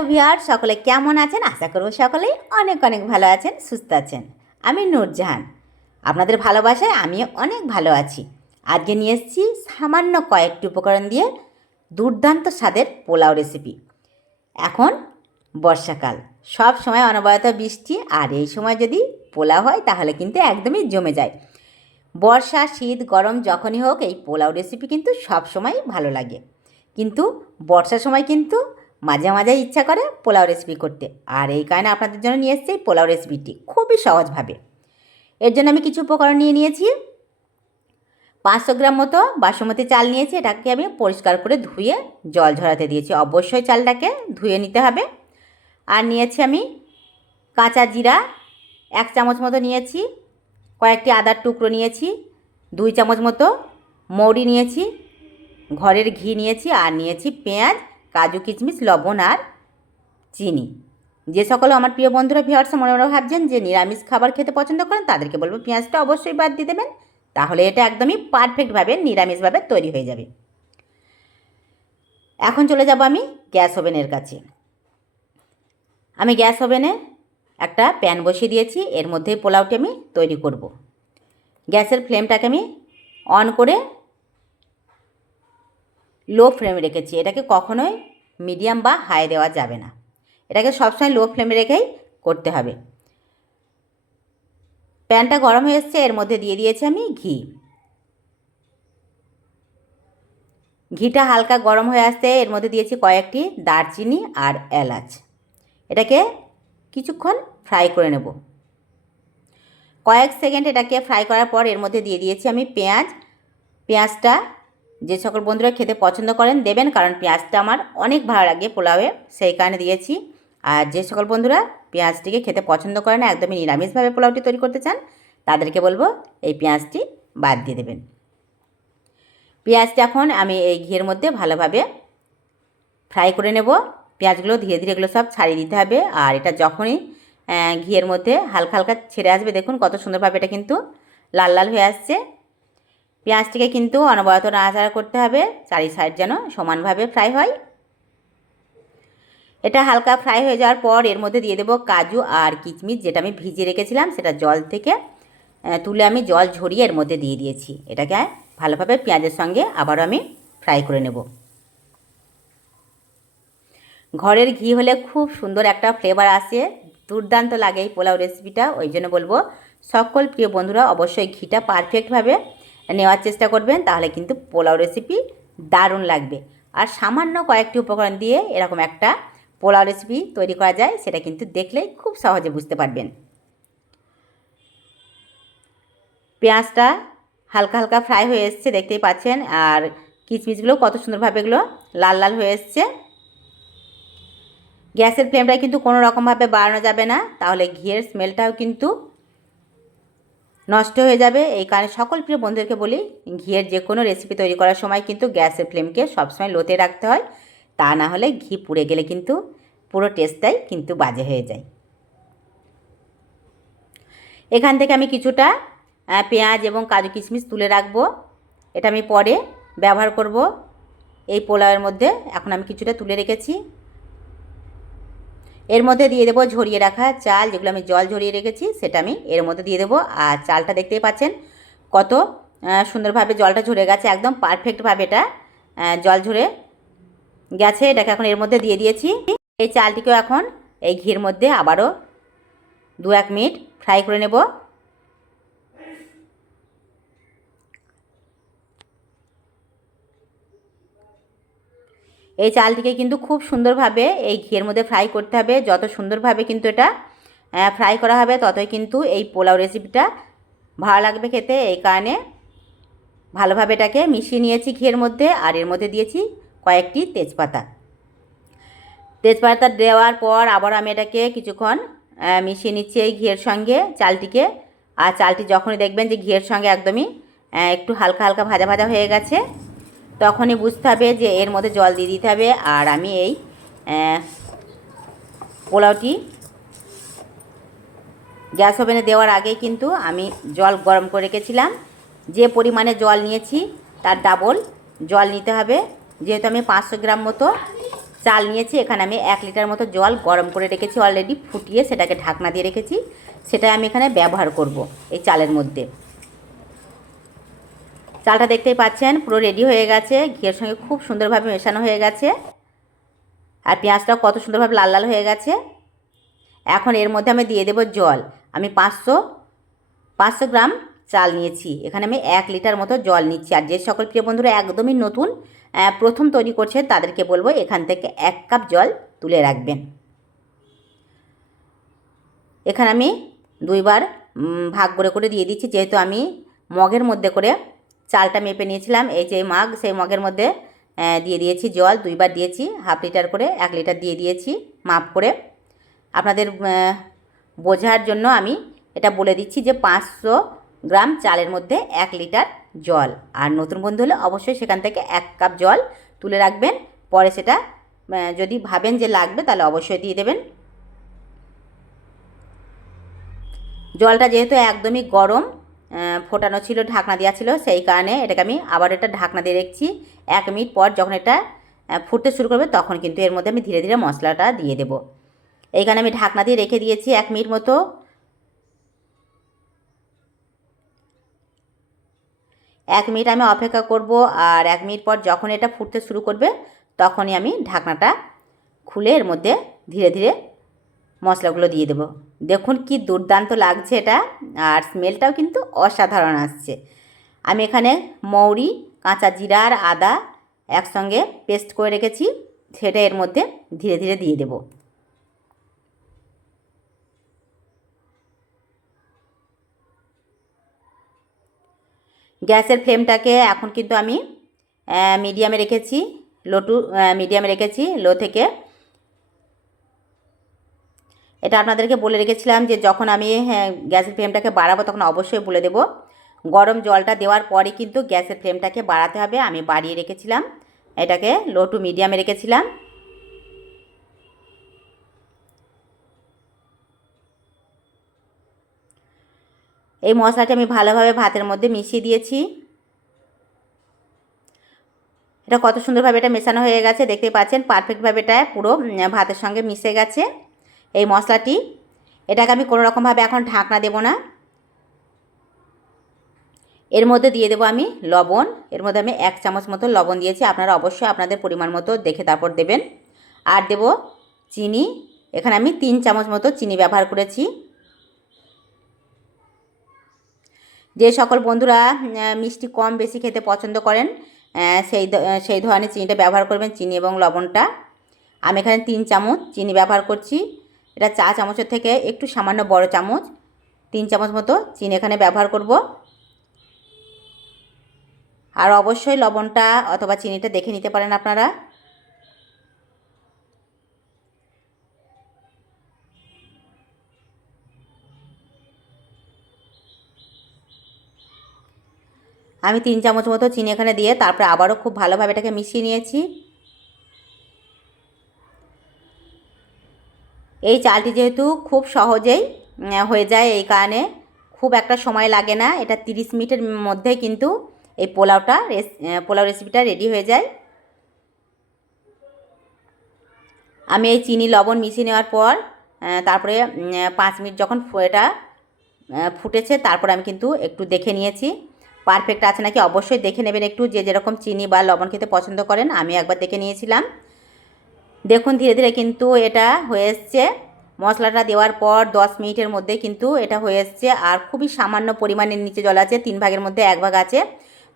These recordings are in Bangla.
ভিয়ার সকলে কেমন আছেন? আশা করব সকলেই অনেক অনেক ভালো আছেন, সুস্থ আছেন। আমি নূরজাহান। আপনাদের ভালোবাসায় আমিও অনেক ভালো আছি। আজকে নিয়ে এসেছি সামান্য কয়েকটি উপকরণ দিয়ে দুর্দান্ত স্বাদের পোলাও রেসিপি এখন বর্ষাকাল। সব সময় অনবরত বৃষ্টি, আর এই সময় যদি পোলাও হয়, তাহলে কিন্তু একদমই জমে যায়। বর্ষা, শীত, গরম যখনই হোক, এই পোলাও রেসিপি কিন্তু সব সময় ভালো লাগে। কিন্তু বর্ষার সময় কিন্তু মাঝে মাঝে ইচ্ছা করে পোলাও রেসিপি করতে। আর এই কারণে আপনাদের জন্য নিয়ে এসেছি পোলাও রেসিপিটি খুবই সহজভাবে। এর জন্য আমি কিছু উপকরণ নিয়ে নিয়েছি। পাঁচশো গ্রাম মতো বাসমতি চাল নিয়েছি। এটাকে আমি পরিষ্কার করে ধুয়ে জল ঝরাতে দিয়েছি। অবশ্যই চালটাকে ধুয়ে নিতে হবে। আর নিয়েছি আমি কাঁচা জিরা, এক চামচ মতো নিয়েছি, কয়েকটি আদার টুকরো নিয়েছি, দুই চামচ মতো মৌরি নিয়েছি, ঘরের ঘি নিয়েছি, আর নিয়েছি পেঁয়াজ কাজু কিশমিশ, লবণ আর চিনি। যে সকল আমার প্রিয় বন্ধুরা ভিওয়ার্স মনে মনে ভাবছেন যে নিরামিষ খাবার খেতে পছন্দ করেন, তাদেরকে বলব পেঁয়াজটা অবশ্যই বাদ দিয়ে দেবেন। তাহলে এটা একদমই পারফেক্টভাবে নিরামিষভাবে তৈরি হয়ে যাবে। এখন চলে যাব আমি গ্যাস ওভেনের কাছে। আমি গ্যাস ওভেনে একটা প্যান বসিয়ে দিয়েছি, এর মধ্যে পোলাওটি আমি তৈরি করব। গ্যাসের ফ্লেমটাকে আমি অন করে লো ফ্লেমে রেখেছি। এটাকে কখনোই মিডিয়াম বা হাই দেওয়া যাবে না। এটাকে সবসময় লো ফ্লেমে রেখেই করতে হবে। প্যানটা গরম হয়ে এসছে, এর মধ্যে দিয়ে দিয়েছি আমি ঘি। ঘিটা হালকা গরম হয়ে আসতে এর মধ্যে দিয়েছি কয়েকটি দারচিনি আর এলাচ। এটাকে কিছুক্ষণ ফ্রাই করে নেব। কয়েক সেকেন্ড এটাকে ফ্রাই করার পর এর মধ্যে দিয়ে দিয়েছি আমি পেঁয়াজ। পেঁয়াজটা যে সকল বন্ধুরা খেতে পছন্দ করেন দেবেন, কারণ পেঁয়াজটা আমার অনেক ভালো লাগে পোলাওয়ে সেই কারণে দিয়েছি। আর যে সকল বন্ধুরা পেঁয়াজটিকে খেতে পছন্দ করেন একদমই নিরামিষভাবে পোলাওটি তৈরি করতে চান, তাদেরকে বলব এই পেঁয়াজটি বাদ দিয়ে দেবেন। পেঁয়াজটা এখন আমি এই ঘিয়ের মধ্যে ভালোভাবে ফ্রাই করে নেব। পেঁয়াজগুলো ধীরে ধীরে এগুলো সব ছাড়িয়ে দিতে হবে, আর এটা যখনই ঘিয়ের মধ্যে হালকা হালকা ছেড়ে আসবে, দেখুন কত সুন্দরভাবে এটা কিন্তু লাল লাল হয়ে আসছে। পেঁয়াজটিকে কিন্তু অনবরত নাড়াচাড়া করতে হবে, চারি সাইড যেন সমানভাবে ফ্রাই হয়। এটা হালকা ফ্রাই হয়ে যাওয়ার পর এর মধ্যে দিয়ে দেবো কাজু আর কিচমিচ, যেটা আমি ভিজিয়ে রেখেছিলাম, সেটা জল থেকে তুলে আমি জল ঝরিয়ে এর মধ্যে দিয়ে দিয়েছি। এটাকে ভালোভাবে পেঁয়াজের সঙ্গে আবারও আমি ফ্রাই করে নেব। ঘরের ঘি হলে খুব সুন্দর একটা ফ্লেভার আসে, দুর্দান্ত লাগে এই পোলাও রেসিপিটা ওই জন্য বলব, সকল প্রিয় বন্ধুরা অবশ্যই ঘিটা পারফেক্টভাবে নেওয়ার চেষ্টা করবেন, তাহলে কিন্তু পোলাও রেসিপি দারুণ লাগবে। আর সামান্য কয়েকটি উপকরণ দিয়ে এরকম একটা পোলাও রেসিপি তৈরি করা যায়, সেটা কিন্তু দেখলেই খুব সহজে বুঝতে পারবেন। পেঁয়াজটা হালকা হালকা ফ্রাই হয়ে এসছে, দেখতেই পাচ্ছেন। আর কিচমিচগুলো কত সুন্দরভাবে এগুলো লাল লাল হয়ে এসছে। গ্যাসের ফ্লেমটা কিন্তু কোনো রকমভাবে বাড়ানো যাবে না, তাহলে ঘিয়ের স্মেলটাও কিন্তু নষ্ট হয়ে যাবে। এই কারণে সকল প্রিয় বন্ধুদেরকে বলি, ঘিয়ের যে কোনো রেসিপি তৈরি করার সময় কিন্তু গ্যাসের ফ্লেমকে সবসময় লোতে রাখতে হয়। তা না হলে ঘি পুড়ে গেলে কিন্তু পুরো টেস্টটাই কিন্তু বাজে হয়ে যায়। এখান থেকে আমি কিছুটা পেঁয়াজ এবং কাজু কিশমিশ তুলে রাখব। এটা আমি পরে ব্যবহার করব। এই পোলাওয়ের মধ্যে এখন আমি কিছুটা তুলে রেখেছি। এর মধ্যে দিয়ে দেবো ঝরিয়ে রাখা চাল, যেগুলো আমি জল ঝরিয়ে রেখেছি, সেটা আমি এর মধ্যে দিয়ে দেবো। আর চালটা দেখতেই পাচ্ছেন কত সুন্দরভাবে জলটা ঝরে গেছে, একদম পারফেক্টভাবে এটা জল ঝরে গেছে। এটাকে এখন এর মধ্যে দিয়ে দিয়েছি। এই চালটিকেও এখন এই ঘির মধ্যে আবারও দু এক মিনিট ফ্রাই করে নেব। এই চালটিকে কিন্তু খুব সুন্দরভাবে এই ঘিয়ের মধ্যে ফ্রাই করতে হবে। যত সুন্দরভাবে কিন্তু এটা ফ্রাই করা হবে, ততই কিন্তু এই পোলাও রেসিপিটা ভালো লাগবে খেতে। এই কারণে ভালোভাবে এটাকে মিশিয়ে নিয়েছি ঘিয়ের মধ্যে আর এর মধ্যে দিয়েছি কয়েকটি তেজপাতা। তেজপাতা দেওয়ার পর আবার আমি এটাকে কিছুক্ষণ মিশিয়ে নিচ্ছি এই ঘিয়ের সঙ্গে চালটিকে। আর চালটি যখনই দেখবেন যে ঘিয়ের সঙ্গে একদমই একটু হালকা হালকা ভাজা ভাজা হয়ে গেছে তখনই বুঝতে হবে যে এর মধ্যে জল দিয়ে দিতে হবে। আর আমি এই পোলাওটি গ্যাস ওভেনে দেওয়ার আগেই কিন্তু আমি জল গরম করে রেখেছিলাম। যে পরিমাণে জল নিয়েছি তার ডাবল জল নিতে হবে। যেহেতু আমি পাঁচশো গ্রাম মতো চাল নিয়েছি, এখানে আমি এক লিটার মতো জল গরম করে রেখেছি অলরেডি ফুটিয়ে সেটাকে ঢাকনা দিয়ে রেখেছি। সেটাই আমি এখানে ব্যবহার করব এই চালের মধ্যে। চালটা দেখতেই পাচ্ছেন, পুরো রেডি হয়ে গেছে। ঘিয়ের সঙ্গে খুব সুন্দরভাবে মেশানো হয়ে গেছে। আর পেঁয়াজটাও কত সুন্দরভাবে লাল লাল হয়ে গেছে। এখন এর মধ্যে আমি দিয়ে দেবো জল। আমি পাঁচশো পাঁচশো গ্রাম চাল নিয়েছি। এখানে আমি এক লিটার মতো জল নিচ্ছি। আর যে সকল প্রিয় বন্ধুরা একদমই নতুন প্রথম তৈরি করছে, তাদেরকে বলব এখান থেকে এক কাপ জল তুলে রাখবেন। এখানে আমি দুইবার ভাগ করে করে দিয়ে দিচ্ছি। যেহেতু আমি মগের মধ্যে করে চালটা মেপে নিয়েছিলাম, এই যে মাগ, সেই মগের মধ্যে দিয়ে দিয়েছি জল, দুইবার দিয়েছি, হাফ লিটার করে, এক লিটার দিয়ে দিয়েছি, মাপ করে। আপনাদের বোঝার জন্য আমি এটা বলে দিচ্ছি যে পাঁচশো গ্রাম চালের মধ্যে এক লিটার জল। আর নতুন বন্ধু হলে অবশ্যই সেখান থেকে এক কাপ জল তুলে রাখবেন, পরে সেটা যদি ভাবেন যে লাগবে তাহলে অবশ্যই দিয়ে দেবেন। জলটা যেহেতু একদমই গরম ফোটানো ছিল, ঢাকনা দেওয়া ছিল, সেই কারণে এটাকে আমি আবার এটা ঢাকনা দিয়ে রেখেছি। এক মিনিট পর যখন এটা ফুটতে শুরু করবে, তখন কিন্তু এর মধ্যে আমি ধীরে ধীরে মশলাটা দিয়ে দেবো। এইখানে আমি ঢাকনা দিয়ে রেখে দিয়েছি এক মিনিট মতো। এক মিনিট আমি অপেক্ষা করব আর এক মিনিট পর যখন এটা ফুটতে শুরু করবে, তখনই আমি ঢাকনাটা খুলে এর মধ্যে ধীরে ধীরে মশলাগুলো দিয়ে দেবো। দেখুন কি দুর্দান্ত লাগছে এটা। আর স্মেলটাও কিন্তু অসাধারণ আসছে। আমি এখানে মৌরি, কাঁচা জিরা আর আদা একসঙ্গে পেস্ট করে রেখেছি। সেটা এর মধ্যে ধীরে ধীরে দিয়ে দেবো। গ্যাসের ফ্লেমটাকে এখন কিন্তু আমি মিডিয়ামে রেখেছি। লো টু মিডিয়ামে রেখেছি। লো থেকে এটা আপনাদেরকে বলে রেখেছিলাম যে যখন আমি হ্যাঁ, গ্যাসের ফ্লেমটাকে বাড়াবো তখন অবশ্যই বলে দেব। গরম জলটা দেওয়ার পরে কিন্তু গ্যাসের ফ্লেমটাকে বাড়াতে হবে। আমি বাড়িয়ে রেখেছিলাম। এটাকে লো টু মিডিয়ামে রেখেছিলাম। এই মশলাটা আমি ভালোভাবে ভাতের মধ্যে মিশিয়ে দিয়েছি। এটা কত সুন্দরভাবে এটা মেশানো হয়ে গেছে। দেখতে পাচ্ছেন পারফেক্টভাবে এটা পুরো ভাতের সঙ্গে মিশে গেছে। এই মশলাটি, এটাকে আমি কোনো রকমভাবে এখন ঢাকনা দেবো না। এর মধ্যে দিয়ে দেবো আমি লবণ। এর মধ্যে আমি এক চামচ মতো লবণ দিয়েছি, আপনারা অবশ্যই আপনাদের পরিমাণ মতো দেখে তারপর দেবেন। আর দেব চিনি, এখানে আমি তিন চামচ মতো চিনি ব্যবহার করেছি। যে সকল বন্ধুরা মিষ্টি কম বেশি খেতে পছন্দ করেন সেই সেই ধরনের চিনিটা ব্যবহার করবেন, চিনি এবং লবণটা। আমি এখানে তিন চামচ চিনি ব্যবহার করছি। এটা চা চামচের থেকে একটু সামান্য বড় চামচ, তিন চামচ মতো চিনি এখানে ব্যবহার করব। আর অবশ্যই লবণটা অথবা চিনিটা দেখে নিতে পারেন আপনারা। আমি তিন চামচ মতো চিনি এখানে দিয়ে তারপরে আবারও খুব ভালোভাবে এটাকে মিশিয়ে নিয়েছি। এই চালটি যেহেতু খুব সহজেই হয়ে যায় এই কারণে খুব একটা সময় লাগে না। এটা তিরিশ মিনিটের মধ্যে কিন্তু এই পোলাওটা পোলাও রেসিপিটা রেডি হয়ে যায়। আমি এই চিনি, লবণ মিশিয়ে নেওয়ার পর তারপরে পাঁচ মিনিট যখন এটা ফুটেছে, তারপর আমি কিন্তু একটু দেখে নিয়েছি। পারফেক্ট আছে নাকি? অবশ্যই দেখে নেবেন একটু। যে যেরকম চিনি বা লবণ খেতে পছন্দ করেন, আমি একবার দেখে নিয়েছিলাম। দেখুন, ধীরে ধীরে কিন্তু এটা হয়ে এসছে। মশলাটা দেওয়ার পর দশ মিনিটের মধ্যে কিন্তু এটা হয়ে এসছে। আর খুবই সামান্য পরিমাণের নিচে জল আছে, তিন ভাগের মধ্যে এক ভাগ আছে।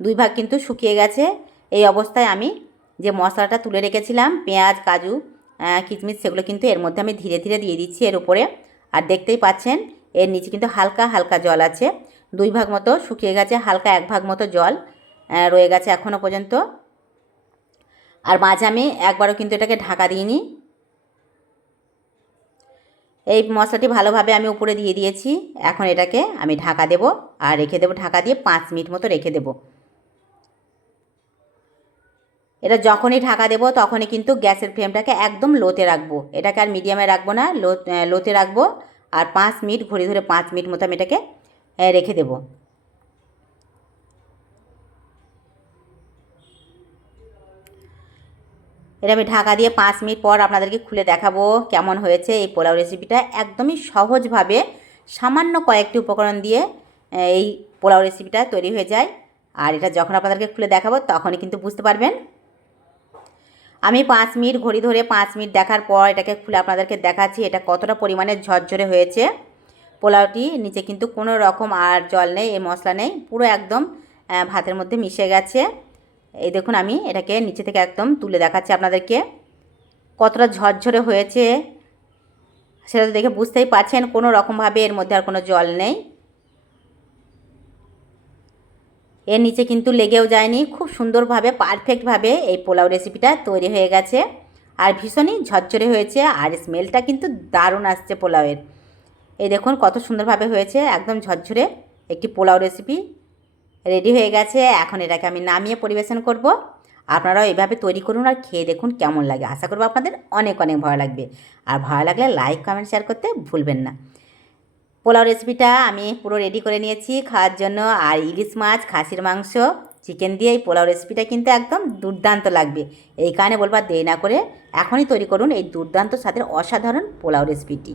দুই ভাগ কিন্তু শুকিয়ে গেছে। এই অবস্থায় আমি যে মশলাটা তুলে রেখেছিলাম, পেঁয়াজ, কাজু কিচমিচ সেগুলো কিন্তু এর মধ্যে আমি ধীরে ধীরে দিয়ে দিচ্ছি এর উপরে। আর দেখতেই পাচ্ছেন, এর নিচে কিন্তু হালকা হালকা জল আছে। দুই ভাগ মতো শুকিয়ে গেছে, হালকা এক ভাগ মতো জল রয়ে গেছে এখনও পর্যন্ত। আর মাঝে আমি একবারও কিন্তু এটাকে ঢাকা দিইনি। এই মশলাটি ভালোভাবে আমি উপরে দিয়ে দিয়েছি। এখন এটাকে আমি ঢাকা দেব আর রেখে দেবো, ঢাকা দিয়ে পাঁচ মিনিট মতো রেখে দেব। এটা যখনই ঢাকা দেবো তখনই কিন্তু গ্যাসের ফ্লেমটাকে একদম লোতে রাখব। এটাকে আর মিডিয়ামে রাখব না লোতে রাখব। আর পাঁচ মিনিট, ঘুরে ধরে পাঁচ মিনিট মতো আমি এটাকে রেখে দেবো। এটা আমি ঢাকা দিয়ে পাঁচ মিনিট পর আপনাদেরকে খুলে দেখাবো কেমন হয়েছে এই পোলাও রেসিপিটা একদমই সহজভাবে সামান্য কয়েকটি উপকরণ দিয়ে এই পোলাও রেসিপিটা তৈরি হয়ে যায়। আর এটা যখন আপনাদেরকে খুলে দেখাবো তখনই কিন্তু বুঝতে পারবেন। আমি পাঁচ মিনিট ঘড়ি ধরে পাঁচ মিনিট দেখার পর এটাকে খুলে আপনাদেরকে দেখাচ্ছি, এটা কতটা পরিমাণে ঝরঝরে হয়েছে। পোলাওটি নিচে কিন্তু কোনো রকম আর জল নেই, এই মশলা নেই, পুরো একদম ভাতের মধ্যে মিশে গেছে। এই দেখুন আমি এটাকে নিচে থেকে একদম তুলে দেখাচ্ছি আপনাদেরকে। কতটা ঝরঝরে হয়েছে সেটা তো দেখে বুঝতেই পারছেন, কোনো রকমভাবে এর মধ্যে আর কোনো জল নেই। এর নিচে কিন্তু লেগেও যায়নি, খুব সুন্দরভাবে, পারফেক্টভাবে এই পোলাও রেসিপিটা তৈরি হয়ে গেছে। আর ভীষণই ঝরঝরে হয়েছে আর স্মেলটা কিন্তু দারুণ আসছে পোলাওয়ের। এই দেখুন কত সুন্দরভাবে হয়েছে, একদম ঝরঝরে একটি পোলাও রেসিপি রেডি হয়ে গেছে। এখন এটাকে আমি নামিয়ে পরিবেশন করব। আপনারাও এভাবে তৈরি করুন আর খেয়ে দেখুন কেমন লাগে। আশা করব আপনাদের অনেক অনেক ভালো লাগবে। আর ভালো লাগলে লাইক কমেন্ট শেয়ার করতে ভুলবেন না। পোলাও রেসিপিটা আমি পুরো রেডি করে নিয়েছি খাওয়ার জন্য। আর ইলিশ মাছ, খাসির মাংস চিকেন দিয়ে এই পোলাও রেসিপিটা কিন্তু একদম দুর্দান্ত লাগবে। এই কারণে বলবার দেরি না করে এখনই তৈরি করুন এই দুর্দান্ত স্বাদের অসাধারণ পোলাও রেসিপিটি